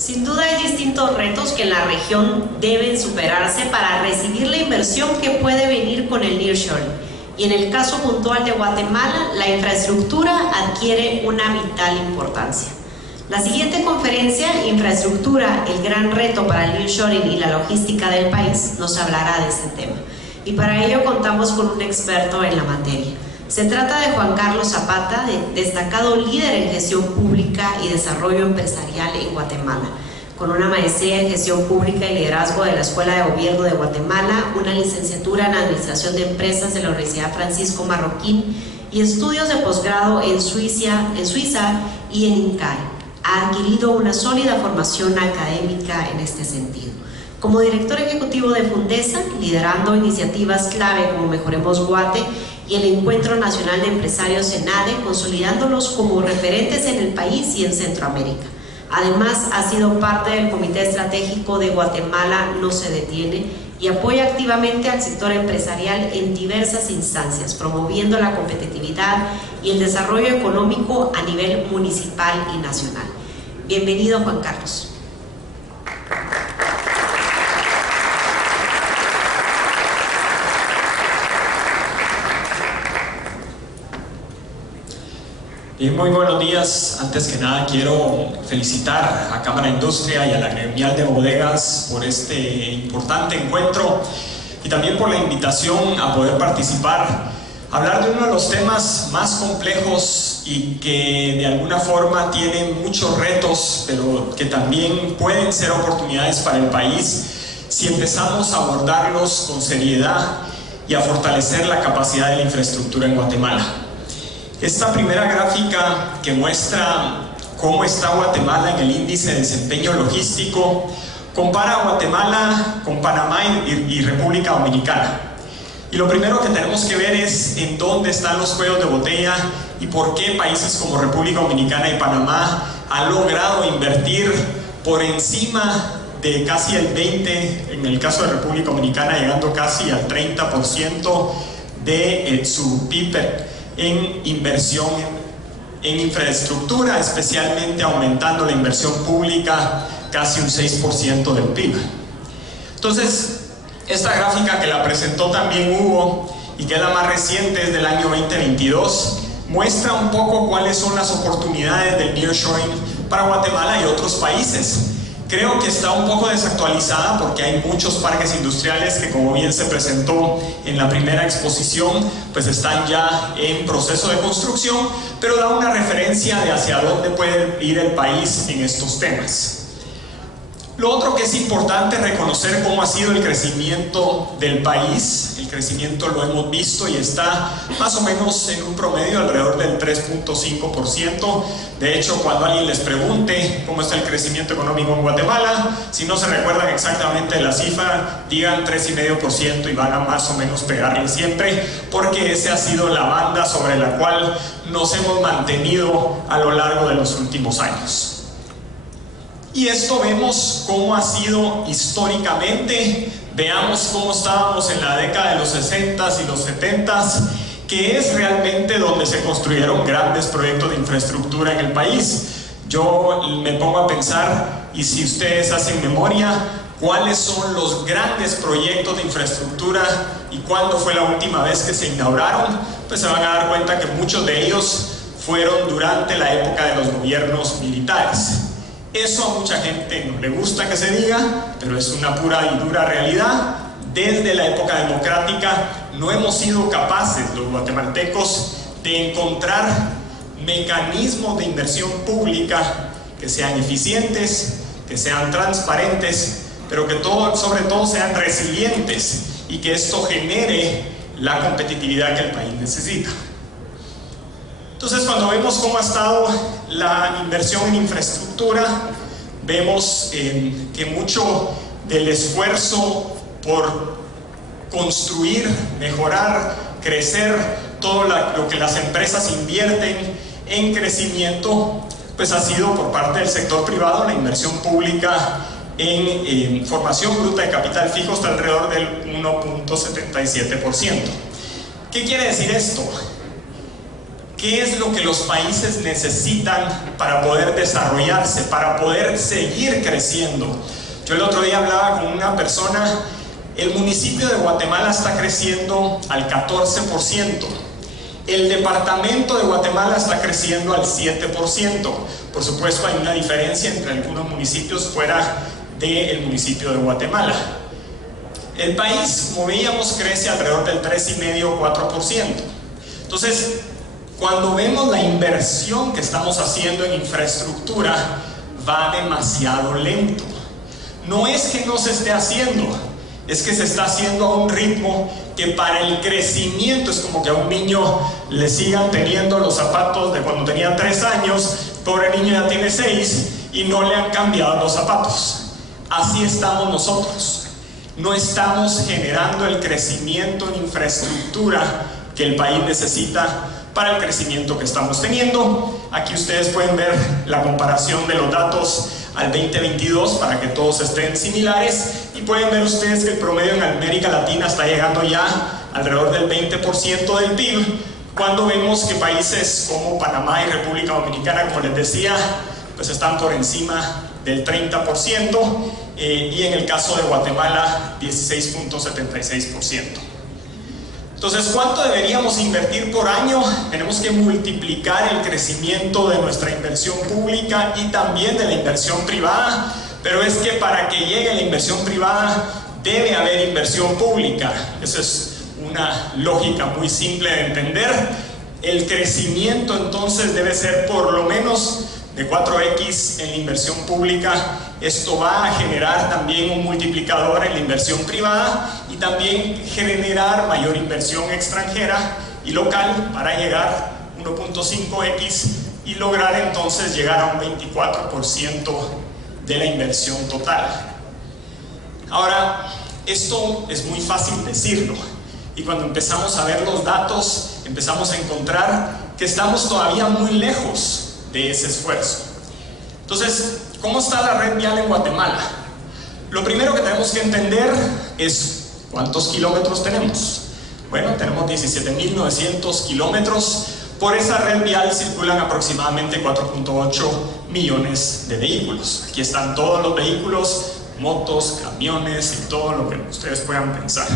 Sin duda hay distintos retos que en la región deben superarse para recibir la inversión que puede venir con el nearshoring. Y en el caso puntual de Guatemala, la infraestructura adquiere una vital importancia. La siguiente conferencia, Infraestructura, el gran reto para el nearshoring y la logística del país, nos hablará de este tema. Y para ello contamos con un experto en la materia. Se trata de Juan Carlos Zapata, destacado líder en gestión pública y desarrollo empresarial en Guatemala, con una maestría en gestión pública y liderazgo de la Escuela de Gobierno de Guatemala, una licenciatura en Administración de Empresas de la Universidad Francisco Marroquín y estudios de posgrado en Suiza y en INCAE. Ha adquirido una sólida formación académica en este sentido. Como director ejecutivo de Fundesa, liderando iniciativas clave como Mejoremos Guate y el Encuentro Nacional de Empresarios ENADE, consolidándolos como referentes en el país y en Centroamérica. Además, ha sido parte del Comité Estratégico de Guatemala No Se Detiene y apoya activamente al sector empresarial en diversas instancias, promoviendo la competitividad y el desarrollo económico a nivel municipal y nacional. Bienvenido, Juan Carlos. Muy buenos días. Antes que nada quiero felicitar a Cámara de Industria y a la Gremial de Bodegas por este importante encuentro y también por la invitación a poder participar, hablar de uno de los temas más complejos y que de alguna forma tienen muchos retos, pero que también pueden ser oportunidades para el país si empezamos a abordarlos con seriedad y a fortalecer la capacidad de la infraestructura en Guatemala. Esta primera gráfica que muestra cómo está Guatemala en el índice de desempeño logístico compara a Guatemala con Panamá y República Dominicana. Y lo primero que tenemos que ver es en dónde están los cuellos de botella y por qué países como República Dominicana y Panamá han logrado invertir por encima de casi el 20%, en el caso de República Dominicana llegando casi al 30% de su PIB en inversión en infraestructura, especialmente aumentando la inversión pública casi un 6% del PIB. Entonces, esta gráfica que la presentó también Hugo y que es la más reciente, es del año 2022, muestra un poco cuáles son las oportunidades del nearshoring para Guatemala y otros países. Creo que está un poco desactualizada porque hay muchos parques industriales que, como bien se presentó en la primera exposición, pues están ya en proceso de construcción, pero da una referencia de hacia dónde puede ir el país en estos temas. Lo otro que es importante reconocer cómo ha sido el crecimiento del país. El crecimiento lo hemos visto y está más o menos en un promedio alrededor del 3.5%. De hecho, cuando alguien les pregunte cómo está el crecimiento económico en Guatemala, si no se recuerdan exactamente la cifra, digan 3,5% y van a más o menos pegarle siempre, porque esa ha sido la banda sobre la cual nos hemos mantenido a lo largo de los últimos años. Y esto vemos cómo ha sido históricamente. Veamos cómo estábamos en la década de los 60s y los 70s, que es realmente donde se construyeron grandes proyectos de infraestructura en el país. Yo me pongo a pensar, y si ustedes hacen memoria, cuáles son los grandes proyectos de infraestructura y cuándo fue la última vez que se inauguraron, pues se van a dar cuenta que muchos de ellos fueron durante la época de los gobiernos militares. Eso a mucha gente no le gusta que se diga, pero es una pura y dura realidad. Desde la época democrática no hemos sido capaces, los guatemaltecos, de encontrar mecanismos de inversión pública que sean eficientes, que sean transparentes, pero que sobre todo sean resilientes y que esto genere la competitividad que el país necesita. Entonces, cuando vemos cómo ha estado la inversión en infraestructura, vemos que mucho del esfuerzo por construir, mejorar, crecer, todo lo que las empresas invierten en crecimiento, pues ha sido por parte del sector privado. La inversión pública en formación bruta de capital fijo está alrededor del 1.77%. ¿Qué quiere decir esto? ¿qué es lo que los países necesitan para poder desarrollarse, para poder seguir creciendo? Yo el otro día hablaba con una persona. El municipio de Guatemala está creciendo al 14%. El departamento de Guatemala está creciendo al 7%. Por supuesto, hay una diferencia entre algunos municipios fuera del municipio de Guatemala. El país, como veíamos, crece alrededor del 3,5-4%. Entonces, cuando vemos la inversión que estamos haciendo en infraestructura, va demasiado lento. No es que no se esté haciendo, es que se está haciendo a un ritmo que para el crecimiento es como que a un niño le sigan teniendo los zapatos de cuando tenía 3 años, pobre niño ya tiene 6 y no le han cambiado los zapatos. Así estamos nosotros. No estamos generando el crecimiento en infraestructura que el país necesita para el crecimiento que estamos teniendo. Aquí ustedes pueden ver la comparación de los datos al 2022 para que todos estén similares, y pueden ver ustedes que el promedio en América Latina está llegando ya alrededor del 20% del PIB, cuando vemos que países como Panamá y República Dominicana, como les decía, pues están por encima del 30%, y en el caso de Guatemala 16,76%. Entonces, ¿cuánto deberíamos invertir por año? Tenemos que multiplicar el crecimiento de nuestra inversión pública y también de la inversión privada, pero es que para que llegue la inversión privada debe haber inversión pública. Esa es una lógica muy simple de entender. El crecimiento entonces debe ser por lo menos de 4x en la inversión pública. Esto va a generar también un multiplicador en la inversión privada y también generar mayor inversión extranjera y local para llegar 1.5x y lograr entonces llegar a un 24% de la inversión total. Ahora, esto es muy fácil decirlo, y cuando empezamos a ver los datos empezamos a encontrar que estamos todavía muy lejos de ese esfuerzo. Entonces, ¿cómo está la red vial en Guatemala? Lo primero que tenemos que entender es ¿cuántos kilómetros tenemos? Bueno, tenemos 17.900 kilómetros. Por esa red vial circulan aproximadamente 4.8 millones de vehículos. Aquí están todos los vehículos, motos, camiones y todo lo que ustedes puedan pensar.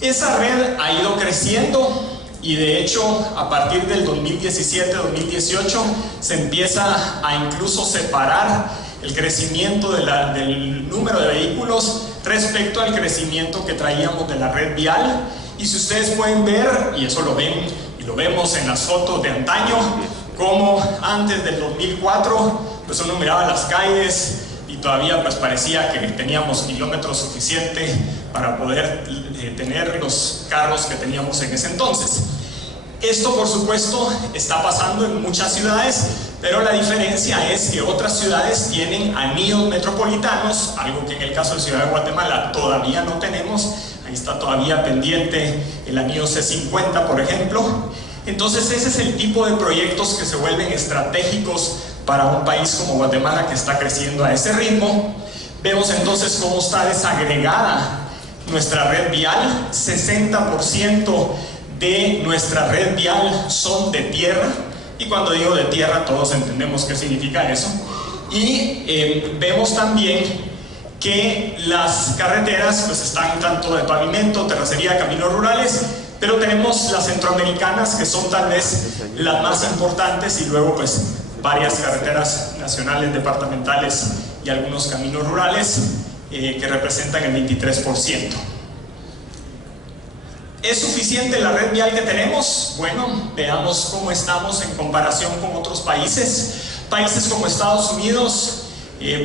Esa red ha ido creciendo. Y de hecho, a partir del 2017-2018 se empieza a incluso separar el crecimiento del número de vehículos respecto al crecimiento que traíamos de la red vial. Y si ustedes pueden ver, y eso lo ven y lo vemos en las fotos de antaño, como antes del 2004 pues uno miraba las calles y todavía pues parecía que teníamos kilómetros suficientes para poder tener los carros que teníamos en ese entonces. Esto, por supuesto, está pasando en muchas ciudades, pero la diferencia es que otras ciudades tienen anillos metropolitanos, algo que en el caso de Ciudad de Guatemala todavía no tenemos. Ahí está todavía pendiente el anillo C50, por ejemplo. Entonces, ese es el tipo de proyectos que se vuelven estratégicos para un país como Guatemala, que está creciendo a ese ritmo. Vemos entonces cómo está desagregada nuestra red vial. 60% de nuestra red vial son de tierra, y cuando digo de tierra todos entendemos qué significa eso. Y vemos también que las carreteras pues están tanto de pavimento, terracería, caminos rurales, pero tenemos las centroamericanas, que son tal vez las más importantes, y luego pues varias carreteras nacionales, departamentales y algunos caminos rurales que representan el 23%. ¿Es suficiente la red vial que tenemos? Bueno, veamos cómo estamos en comparación con otros países. Países como Estados Unidos,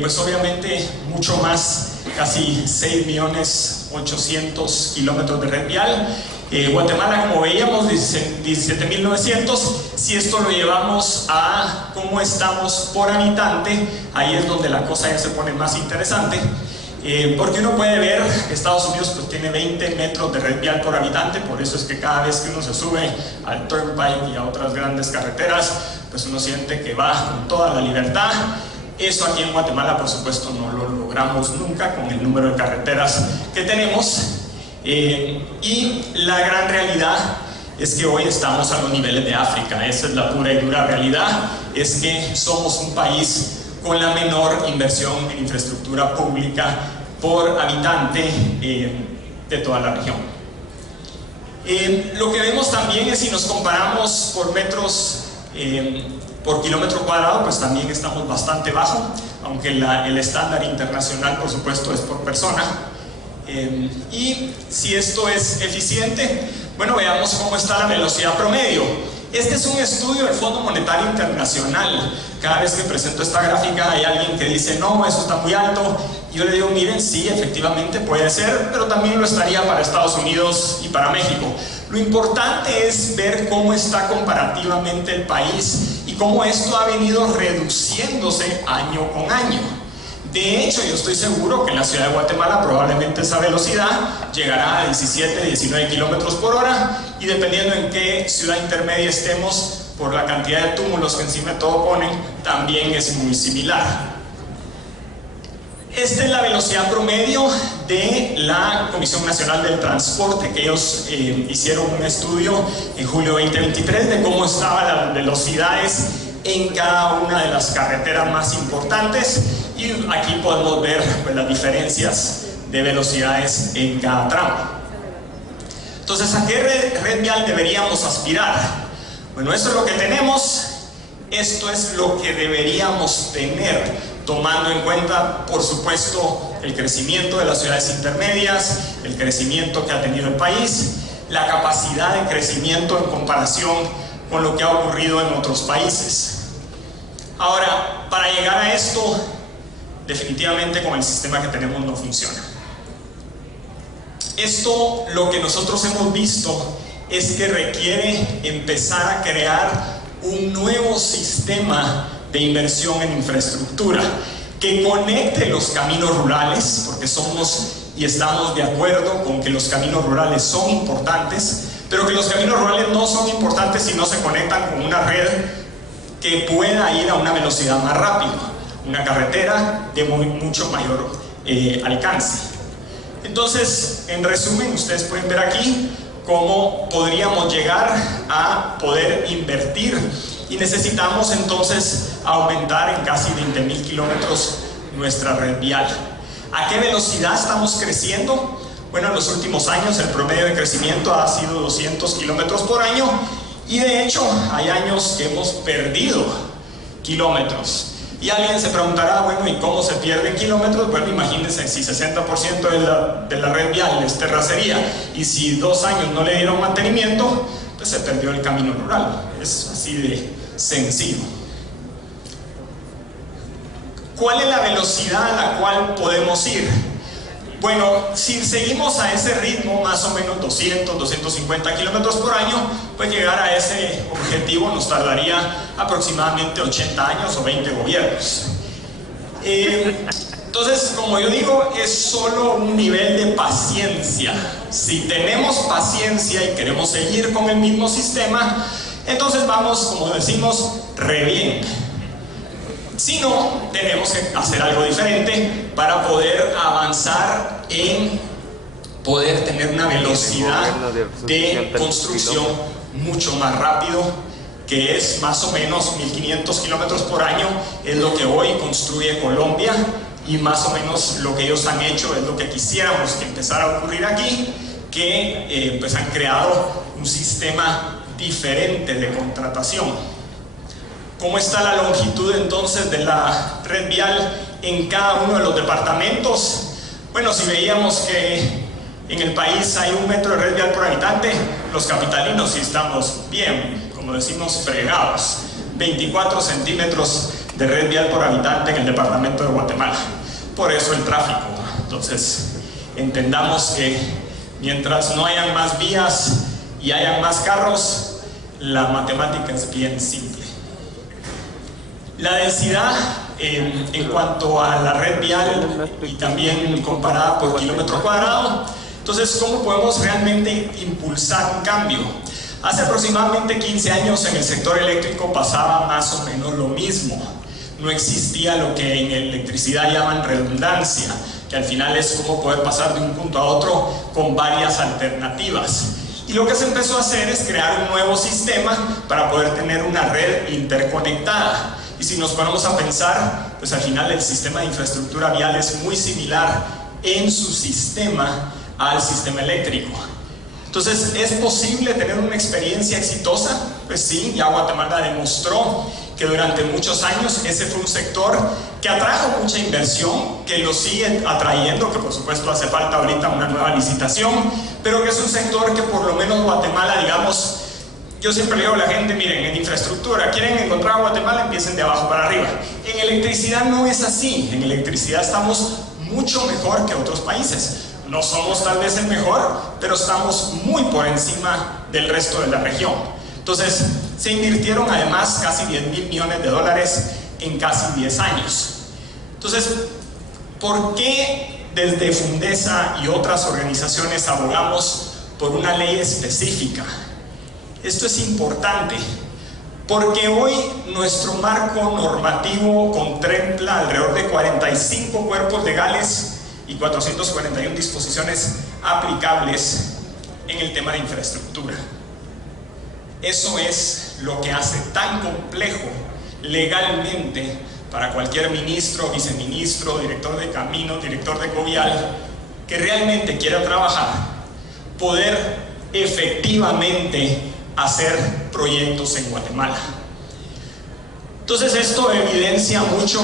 pues obviamente mucho más, casi 6.800.000 kilómetros de red vial. Guatemala, como veíamos, 17.900. Si esto lo llevamos a cómo estamos por habitante, ahí es donde la cosa ya se pone más interesante. Porque uno puede ver que Estados Unidos pues tiene 20 metros de red vial por habitante. Por eso es que cada vez que uno se sube al Turnpike y a otras grandes carreteras, pues uno siente que va con toda la libertad. Eso aquí en Guatemala, por supuesto, no lo logramos nunca con el número de carreteras que tenemos. Y la gran realidad es que hoy estamos a los niveles de África. Esa es la pura y dura realidad, es que somos un país con la menor inversión en infraestructura pública por habitante de toda la región. Lo que vemos también es, si nos comparamos por metros por kilómetro cuadrado, pues también estamos bastante bajo, aunque el estándar internacional, por supuesto, es por persona. Y si esto es eficiente, bueno, veamos cómo está la velocidad promedio. Este es un estudio del Fondo Monetario Internacional. Cada vez que presento esta gráfica hay alguien que dice, no, eso está muy alto. Y yo le digo, miren, sí, efectivamente puede ser, pero también lo estaría para Estados Unidos y para México. Lo importante es ver cómo está comparativamente el país y cómo esto ha venido reduciéndose año con año. De hecho, yo estoy seguro que en la ciudad de Guatemala probablemente esa velocidad llegará a 17, 19 kilómetros por hora, y dependiendo en qué ciudad intermedia estemos, por la cantidad de túmulos que encima de todo ponen, también es muy similar. Esta es la velocidad promedio de la Comisión Nacional del Transporte, que ellos hicieron un estudio en julio 2023 de cómo estaban las velocidades en cada una de las carreteras más importantes, y aquí podemos ver pues, las diferencias de velocidades en cada tramo. Entonces, ¿a qué red vial deberíamos aspirar? Bueno, esto es lo que tenemos, esto es lo que deberíamos tener, tomando en cuenta, por supuesto, el crecimiento de las ciudades intermedias, el crecimiento que ha tenido el país, la capacidad de crecimiento en comparación con lo que ha ocurrido en otros países. Ahora, para llegar a esto, definitivamente con el sistema que tenemos no funciona. Esto, lo que nosotros hemos visto, es que requiere empezar a crear un nuevo sistema de inversión en infraestructura que conecte los caminos rurales, porque somos y estamos de acuerdo con que los caminos rurales son importantes, pero que los caminos rurales no son importantes si no se conectan con una red que pueda ir a una velocidad más rápida, una carretera de mucho mayor alcance. Entonces, en resumen, ustedes pueden ver aquí cómo podríamos llegar a poder invertir, y necesitamos entonces aumentar en casi 20.000 kilómetros nuestra red vial. ¿A qué velocidad estamos creciendo? Bueno, en los últimos años el promedio de crecimiento ha sido 200 kilómetros por año, y de hecho hay años que hemos perdido kilómetros. Y alguien se preguntará, bueno, ¿y cómo se pierden kilómetros? Bueno, imagínense, si 60% de la red vial es terracería, y si 2 años no le dieron mantenimiento, pues se perdió el camino rural. Es así de sencillo. ¿Cuál es la velocidad a la cual podemos ir? Bueno, si seguimos a ese ritmo, más o menos 200, 250 kilómetros por año, pues llegar a ese objetivo nos tardaría aproximadamente 80 años o 20 gobiernos. Entonces, como yo digo, es solo un nivel de paciencia. Si tenemos paciencia y queremos seguir con el mismo sistema, entonces vamos, como decimos, re bien. Si no, tenemos que hacer algo diferente para poder avanzar en poder tener una velocidad de construcción mucho más rápido, que es más o menos 1.500 kilómetros por año, es lo que hoy construye Colombia, y más o menos lo que ellos han hecho es lo que quisiéramos que empezara a ocurrir aquí, que pues han creado un sistema diferente de contratación. ¿Cómo está la longitud entonces de la red vial en cada uno de los departamentos? Bueno, si veíamos que en el país hay 1 metro de red vial por habitante, los capitalinos sí estamos bien, como decimos, fregados. 24 centímetros de red vial por habitante en el departamento de Guatemala. Por eso el tráfico. Entonces, entendamos que mientras no hayan más vías y hayan más carros, la matemática es bien simple. La densidad en cuanto a la red vial y también comparada por kilómetro cuadrado. Entonces, ¿cómo podemos realmente impulsar un cambio? Hace aproximadamente 15 años en el sector eléctrico pasaba más o menos lo mismo. No existía lo que en electricidad llaman redundancia, que al final es cómo poder pasar de un punto a otro con varias alternativas. Y lo que se empezó a hacer es crear un nuevo sistema para poder tener una red interconectada. Y si nos ponemos a pensar, pues al final el sistema de infraestructura vial es muy similar en su sistema al sistema eléctrico. Entonces, ¿es posible tener una experiencia exitosa? Pues sí, ya Guatemala demostró que durante muchos años ese fue un sector que atrajo mucha inversión, que lo sigue atrayendo, que por supuesto hace falta ahorita una nueva licitación, pero que es un sector que por lo menos Guatemala, digamos, yo siempre le digo a la gente, miren, en infraestructura, quieren encontrar a Guatemala, empiecen de abajo para arriba. En electricidad no es así, en electricidad estamos mucho mejor que otros países. No somos tal vez el mejor, pero estamos muy por encima del resto de la región. Entonces, se invirtieron además casi 10.000 millones de dólares en casi 10 años. Entonces, ¿por qué desde Fundesa y otras organizaciones abogamos por una ley específica? Esto es importante, porque hoy nuestro marco normativo contempla alrededor de 45 cuerpos legales y 441 disposiciones aplicables en el tema de infraestructura. Eso es lo que hace tan complejo legalmente para cualquier ministro, viceministro, director de caminos, director de Covial, que realmente quiera trabajar, poder efectivamente hacer proyectos en Guatemala. Entonces esto evidencia mucho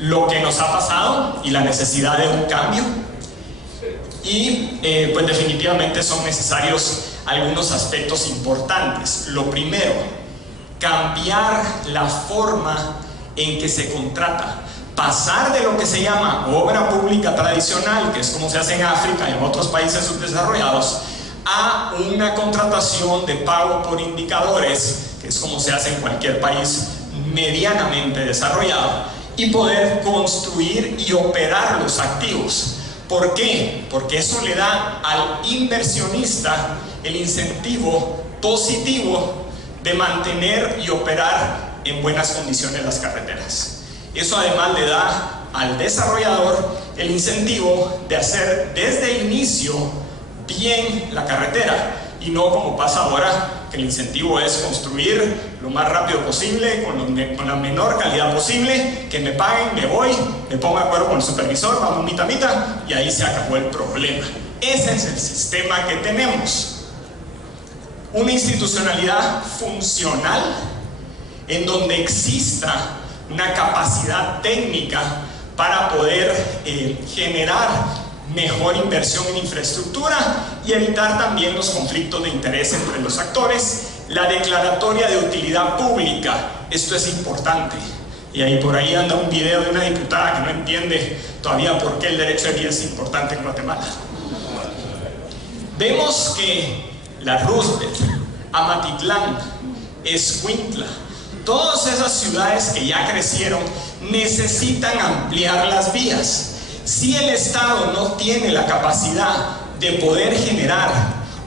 lo que nos ha pasado y la necesidad de un cambio, y pues definitivamente son necesarios algunos aspectos importantes. Lo primero, cambiar la forma en que se contrata, pasar de lo que se llama obra pública tradicional, que es como se hace en África y en otros países subdesarrollados, a una contratación de pago por indicadores, que es como se hace en cualquier país medianamente desarrollado, y poder construir y operar los activos. ¿Por qué? Porque eso le da al inversionista el incentivo positivo de mantener y operar en buenas condiciones las carreteras. Eso además le da al desarrollador el incentivo de hacer desde el inicio bien la carretera, y no como pasa ahora, que el incentivo es construir lo más rápido posible, con la menor calidad posible, que me paguen, me voy, me pongo de acuerdo con el supervisor, vamos mitad a mitad, y ahí se acabó el problema. Ese es el sistema que tenemos. Una institucionalidad funcional en donde exista una capacidad técnica para poder generar mejor inversión en infraestructura y evitar también los conflictos de interés entre los actores. La declaratoria de utilidad pública, esto es importante, y ahí por ahí anda un video de una diputada que no entiende todavía por qué el derecho de vía es importante en Guatemala. Vemos que la Roosevelt, Amatitlán, Escuintla, todas esas ciudades que ya crecieron necesitan ampliar las vías. Si el Estado no tiene la capacidad de poder generar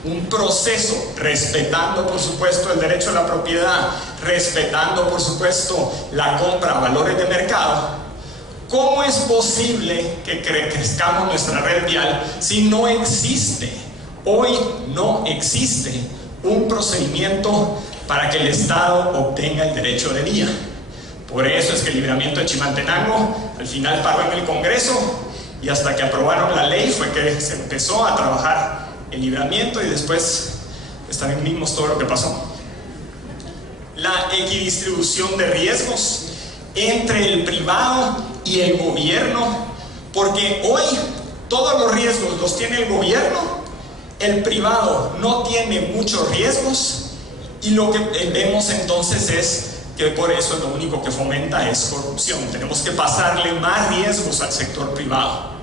un proceso respetando por supuesto el derecho a la propiedad, respetando por supuesto la compra a valores de mercado, ¿cómo es posible que crezcamos nuestra red vial si no existe, hoy no existe un procedimiento para que el Estado obtenga el derecho de vía? Por eso es que el libramiento de Chimaltenango al final paró en el Congreso, y hasta que aprobaron la ley fue que se empezó a trabajar el libramiento, y después también vimos todo lo que pasó. La equidistribución de riesgos entre el privado y el gobierno, porque hoy todos los riesgos los tiene el gobierno, el privado no tiene muchos riesgos, y lo que vemos entonces es que por eso lo único que fomenta es corrupción. Tenemos que pasarle más riesgos al sector privado.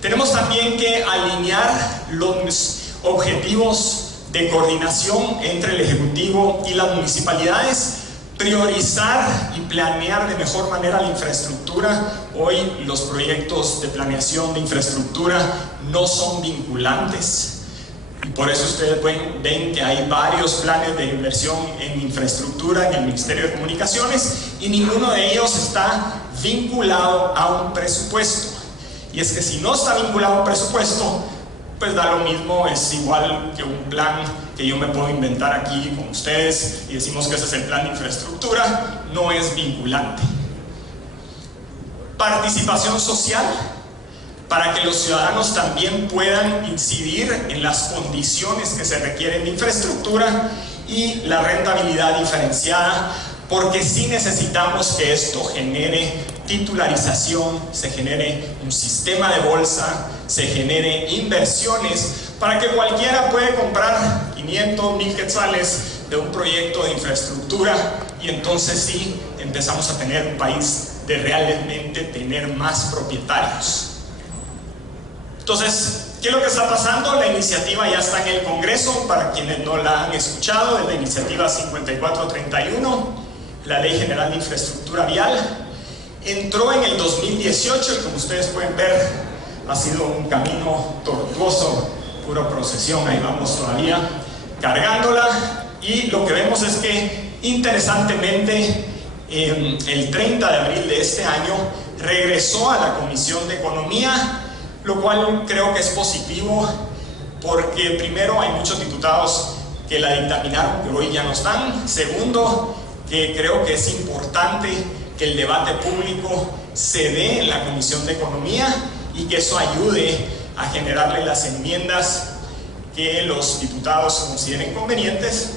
Tenemos también que alinear los objetivos de coordinación entre el Ejecutivo y las municipalidades, priorizar y planear de mejor manera la infraestructura. Hoy los proyectos de planeación de infraestructura no son vinculantes, y por eso ustedes ven que hay varios planes de inversión en infraestructura en el Ministerio de Comunicaciones, y ninguno de ellos está vinculado a un presupuesto. Y es que si no está vinculado a un presupuesto, pues da lo mismo, es igual que un plan que que yo me puedo inventar aquí con ustedes y decimos que ese es el plan de infraestructura, no es vinculante. Participación social, para que los ciudadanos también puedan incidir en las condiciones que se requieren de infraestructura, y la rentabilidad diferenciada, porque sí necesitamos que esto genere titularización, se genere un sistema de bolsa, se genere inversiones, para que cualquiera pueda comprar 500, 1000 quetzales de un proyecto de infraestructura, y entonces sí empezamos a tener un país de realmente tener más propietarios. Entonces, ¿qué es lo que está pasando? La iniciativa ya está en el Congreso, para quienes no la han escuchado, es la iniciativa 5431, la Ley General de Infraestructura Vial. Entró en el 2018 y como ustedes pueden ver, ha sido un camino tortuoso, pura procesión, ahí vamos todavía cargándola, y lo que vemos es que, interesantemente, el 30 de abril de este año regresó a la Comisión de Economía, lo cual creo que es positivo, porque primero hay muchos diputados que la dictaminaron pero hoy ya no están. Segundo, que creo que es importante que el debate público se dé en la Comisión de Economía y que eso ayude a generarle las enmiendas que los diputados consideren convenientes,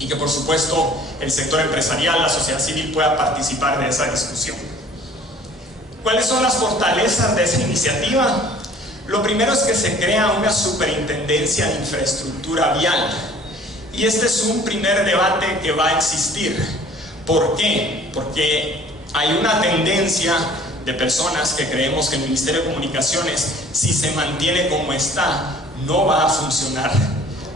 y que por supuesto el sector empresarial, la sociedad civil pueda participar de esa discusión. ¿Cuáles son las fortalezas de esa iniciativa? Lo primero es que se crea una superintendencia de infraestructura vial, y este es un primer debate que va a existir. ¿Por qué? Porque hay una tendencia de personas que creemos que el Ministerio de Comunicaciones, si se mantiene como está, no va a funcionar,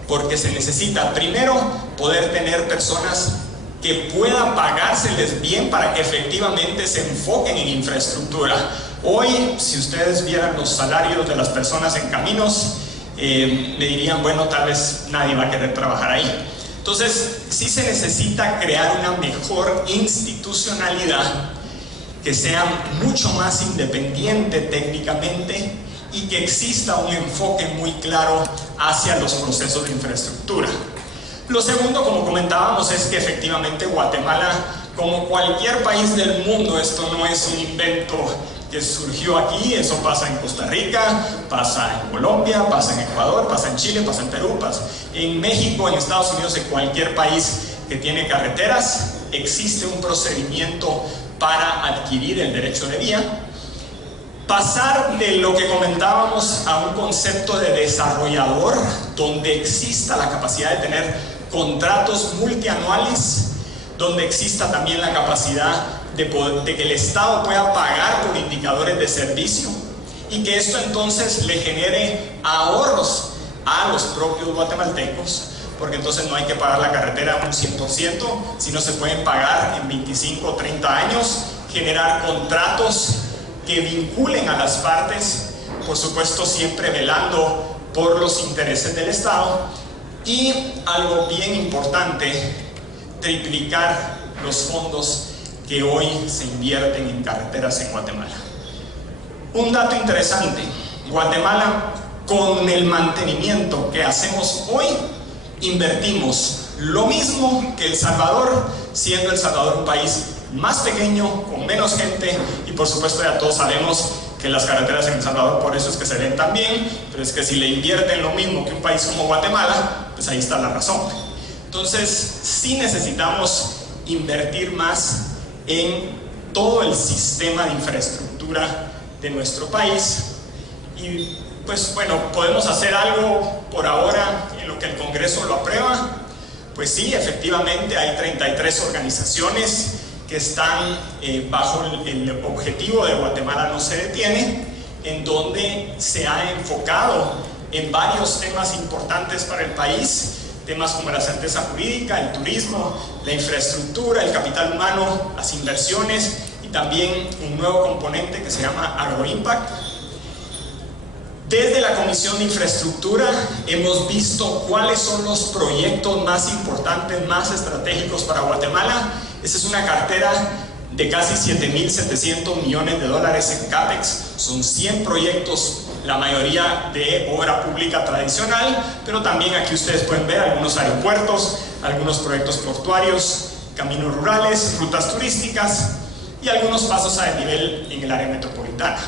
porque se necesita primero poder tener personas que puedan pagárseles bien para que efectivamente se enfoquen en infraestructura. Hoy, si ustedes vieran los salarios de las personas en caminos, me dirían, bueno, tal vez nadie va a querer trabajar ahí. Entonces, sí se necesita crear una mejor institucionalidad, que sea mucho más independiente técnicamente, y que exista un enfoque muy claro hacia los procesos de infraestructura. Lo segundo, como comentábamos, es que efectivamente Guatemala, como cualquier país del mundo, esto no es un invento que surgió aquí, eso pasa en Costa Rica, pasa en Colombia, pasa en Ecuador, pasa en Chile, pasa en Perú, pasa en México, en Estados Unidos, en cualquier país que tiene carreteras, existe un procedimiento para adquirir el derecho de vía. Pasar de lo que comentábamos a un concepto de desarrollador, donde exista la capacidad de tener contratos multianuales, donde exista también la capacidad de que el Estado pueda pagar por indicadores de servicio, y que esto entonces le genere ahorros a los propios guatemaltecos, porque entonces no hay que pagar la carretera un 100%, sino se pueden pagar en 25 o 30 años, generar contratos que vinculen a las partes, por supuesto siempre velando por los intereses del Estado, y algo bien importante, triplicar los fondos que hoy se invierten en carreteras en Guatemala. Un dato interesante: Guatemala, con el mantenimiento que hacemos hoy, invertimos lo mismo que El Salvador, siendo El Salvador un país más pequeño, con menos gente, y por supuesto ya todos sabemos que las carreteras en El Salvador por eso es que se ven tan bien, pero es que si le invierten lo mismo que un país como Guatemala, pues ahí está la razón. Entonces sí necesitamos invertir más en todo el sistema de infraestructura de nuestro país, y pues bueno, podemos hacer algo por ahora en lo que el Congreso lo aprueba. Pues sí, efectivamente hay 33 organizaciones que están bajo el objetivo de Guatemala no se detiene, en donde se ha enfocado en varios temas importantes para el país, temas como la certeza jurídica, el turismo, la infraestructura, el capital humano, las inversiones, y también un nuevo componente que se llama Agroimpact. Desde la Comisión de Infraestructura hemos visto cuáles son los proyectos más importantes, más estratégicos para Guatemala. Esa es una cartera de casi $7,700 millones en CAPEX. Son 100 proyectos la mayoría de obra pública tradicional, pero también aquí ustedes pueden ver algunos aeropuertos, algunos proyectos portuarios, caminos rurales, rutas turísticas y algunos pasos a desnivel en el área metropolitana.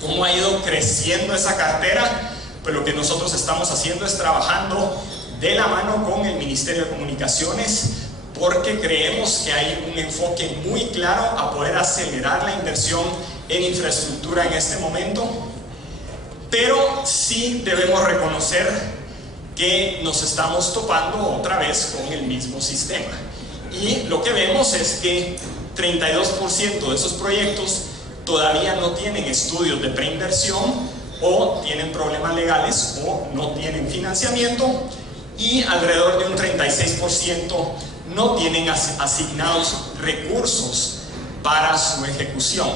¿Cómo ha ido creciendo esa cartera? Pues lo que nosotros estamos haciendo es trabajando de la mano con el Ministerio de Comunicaciones, porque creemos que hay un enfoque muy claro a poder acelerar la inversión en infraestructura en este momento, pero sí debemos reconocer que nos estamos topando otra vez con el mismo sistema. Y lo que vemos es que 32% de esos proyectos todavía no tienen estudios de preinversión, o tienen problemas legales, o no tienen financiamiento, y alrededor de un 36% no tienen asignados recursos para su ejecución.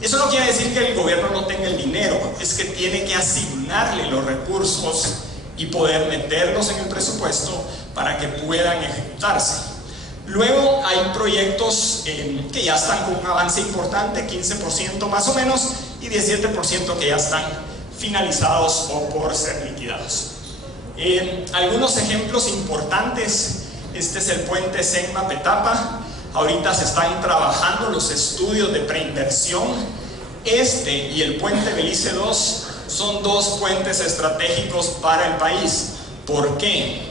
Eso no quiere decir que el gobierno no tenga el dinero, es que tiene que asignarle los recursos y poder meterlos en el presupuesto para que puedan ejecutarse. Luego hay proyectos que ya están con un avance importante, 15% más o menos, y 17% que ya están finalizados o por ser liquidados. Algunos ejemplos importantes: este es el puente Senma-Petapa. Ahorita se están trabajando los estudios de preinversión. Este y el puente Belice II son dos puentes estratégicos para el país. ¿Por qué?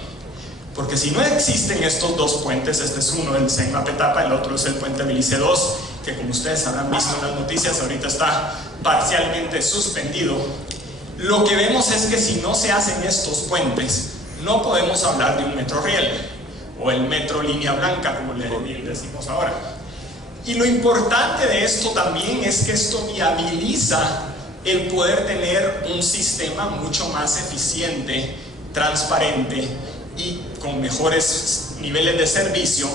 Porque si no existen estos dos puentes, este es uno, el Senma-Petapa, el otro es el puente Belice II, que como ustedes habrán visto en las noticias, ahorita está parcialmente suspendido. Lo que vemos es que si no se hacen estos puentes, no podemos hablar de un metrorriel o el metro línea blanca, como le decimos ahora. Y lo importante de esto también es que esto viabiliza el poder tener un sistema mucho más eficiente, transparente y con mejores niveles de servicio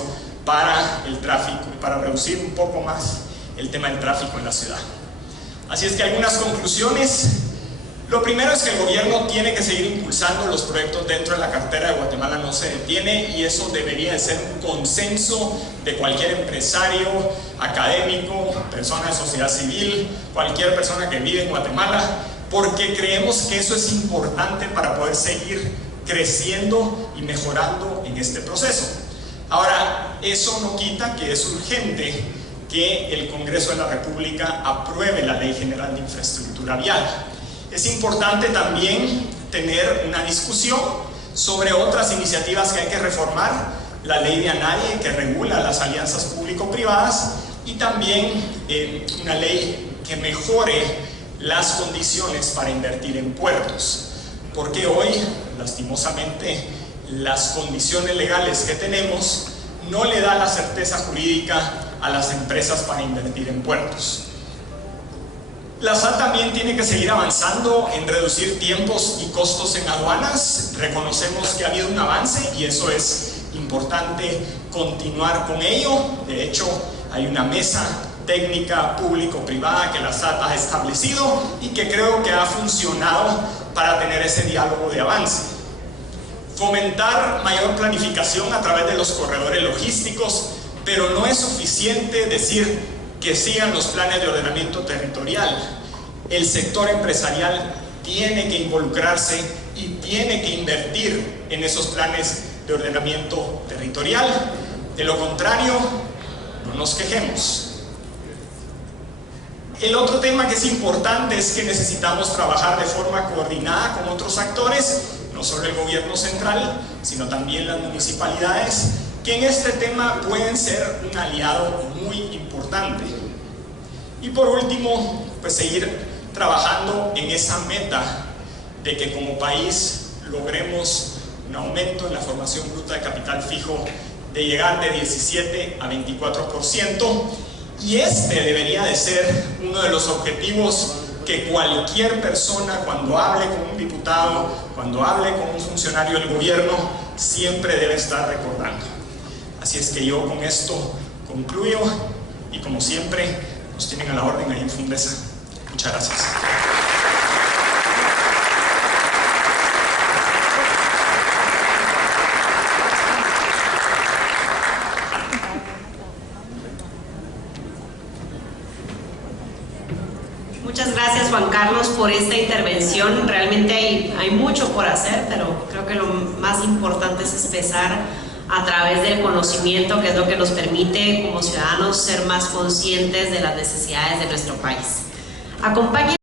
para el tráfico, para reducir un poco más el tema del tráfico en la ciudad. Así es que algunas conclusiones. Lo primero es que el gobierno tiene que seguir impulsando los proyectos dentro de la cartera de Guatemala, no se detiene, y eso debería de ser un consenso de cualquier empresario, académico, persona de sociedad civil, cualquier persona que vive en Guatemala, porque creemos que eso es importante para poder seguir creciendo y mejorando en este proceso. Ahora, eso no quita que es urgente que el Congreso de la República apruebe la Ley General de Infraestructura Vial. Es importante también tener una discusión sobre otras iniciativas que hay que reformar, la ley de ANADIE que regula las alianzas público-privadas, y también una ley que mejore las condiciones para invertir en puertos, porque hoy, lastimosamente, las condiciones legales que tenemos no le da la certeza jurídica a las empresas para invertir en puertos. La SAT también tiene que seguir avanzando en reducir tiempos y costos en aduanas. Reconocemos que ha habido un avance y eso es importante continuar con ello. De hecho, hay una mesa técnica público-privada que la SAT ha establecido y que creo que ha funcionado para tener ese diálogo de avance. Fomentar mayor planificación a través de los corredores logísticos, pero no es suficiente decir que sigan los planes de ordenamiento territorial. El sector empresarial tiene que involucrarse y tiene que invertir en esos planes de ordenamiento territorial. De lo contrario, no nos quejemos. El otro tema que es importante es que necesitamos trabajar de forma coordinada con otros actores, no solo el gobierno central, sino también las municipalidades, que en este tema pueden ser un aliado muy importante. Y por último, pues seguir trabajando en esa meta de que como país logremos un aumento en la formación bruta de capital fijo de llegar de 17 a 24%, y este debería de ser uno de los objetivos que cualquier persona, cuando hable con un diputado, cuando hable con un funcionario del gobierno, siempre debe estar recordando. Así es que yo con esto concluyo, y como siempre nos tienen a la orden ahí en Fundesa. Muchas gracias. Muchas gracias, Juan Carlos, por esta intervención. Realmente hay mucho por hacer, pero creo que lo más importante es expresar a través del conocimiento, que es lo que nos permite como ciudadanos ser más conscientes de las necesidades de nuestro país. Acompáñenos